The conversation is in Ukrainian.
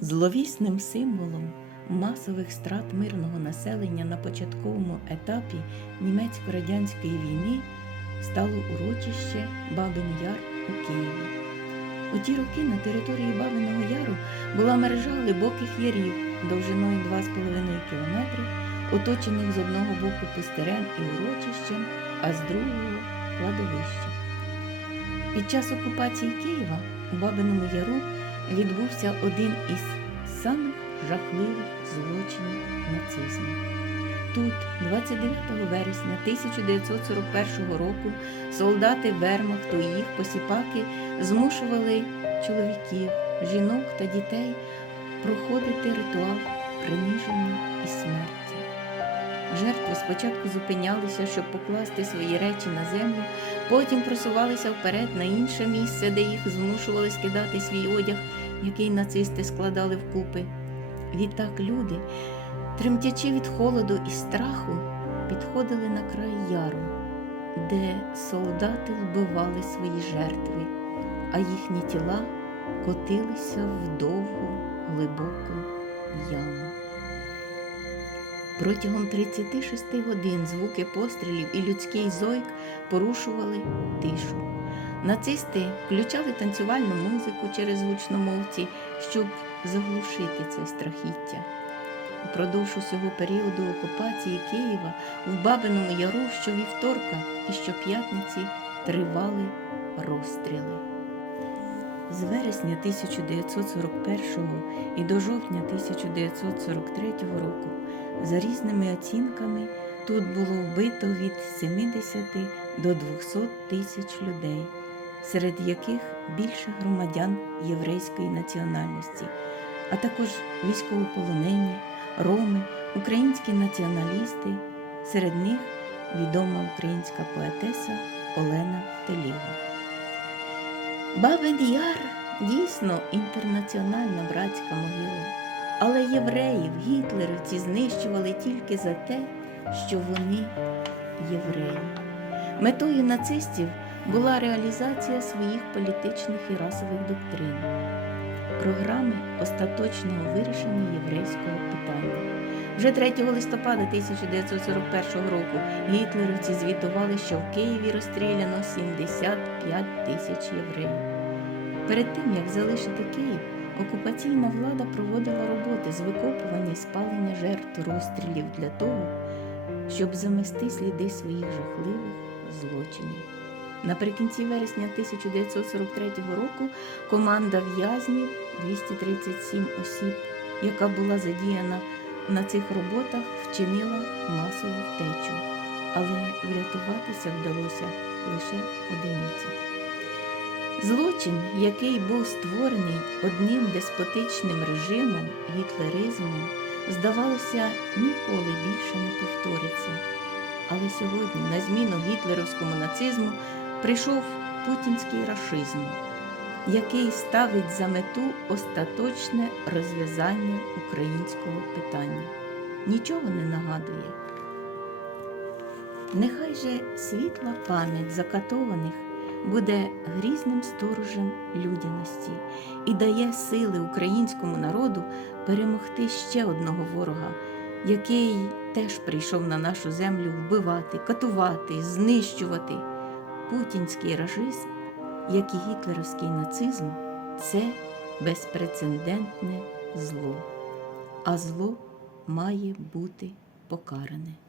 Зловісним символом масових страт мирного населення на початковому етапі німецько-радянської війни стало урочище Бабин Яр у Києві. У ті роки на території Бабиного Яру була мережа глибоких ярів довжиною 2,5 кілометри, оточених з одного боку пустирем і урочищем, а з другого кладовищем. Під час окупації Києва у Бабиному Яру відбувся один із самих жахливих злочинів нацизму. Тут, 29 вересня 1941 року, солдати Вермахту і їх посіпаки змушували чоловіків, жінок та дітей проходити ритуал приниження і смерті. Жертви спочатку зупинялися, щоб покласти свої речі на землю, потім просувалися вперед на інше місце, де їх змушували скидати свій одяг, який нацисти складали вкупи. Відтак люди, тремтячи від холоду і страху, підходили на край яру, де солдати вбивали свої жертви, а їхні тіла котилися в довгу глибоку. Протягом 36 годин звуки пострілів і людський зойк порушували тишу. Нацисти включали танцювальну музику через гучномовці, щоб заглушити це страхіття. Упродовж усього періоду окупації Києва в Бабиному Яру щовівторка і щоп'ятниці тривали розстріли. З вересня 1941 і до жовтня 1943 року, за різними оцінками, тут було вбито від 70 до 200 тисяч людей, серед яких більше громадян єврейської національності, а також військовополонені, роми, українські націоналісти, серед них відома українська поетеса Олена Теліга. Бабин Яр дійсно інтернаціональна братська могила, але євреїв гітлерівці знищували тільки за те, що вони євреї. Метою нацистів була реалізація своїх політичних і расових доктрин, програми остаточного вирішення єврейського питання. Вже 3 листопада 1941 року гітлерівці звітували, що в Києві розстріляно 75 тисяч євреїв. Перед тим, як залишити Київ, окупаційна влада проводила роботи з викопування і спалення жертв розстрілів для того, щоб замести сліди своїх жахливих злочинів. Наприкінці вересня 1943 року команда в'язнів 237 осіб, яка була задіяна на цих роботах, вчинила масову втечу, але врятуватися вдалося лише одиниці. Злочин, який був створений одним деспотичним режимом, гітлеризмом, здавалося, ніколи більше не повториться. Але сьогодні на зміну гітлерівському нацизму прийшов путінський рашизм, який ставить за мету остаточне розв'язання українського питання. Нічого не нагадує. Нехай же світла пам'ять закатованих буде грізним сторожем людяності і дає сили українському народу перемогти ще одного ворога, який теж прийшов на нашу землю вбивати, катувати, знищувати. Путінський рашизм, як і гітлерівський нацизм, це безпрецедентне зло, а зло має бути покаране.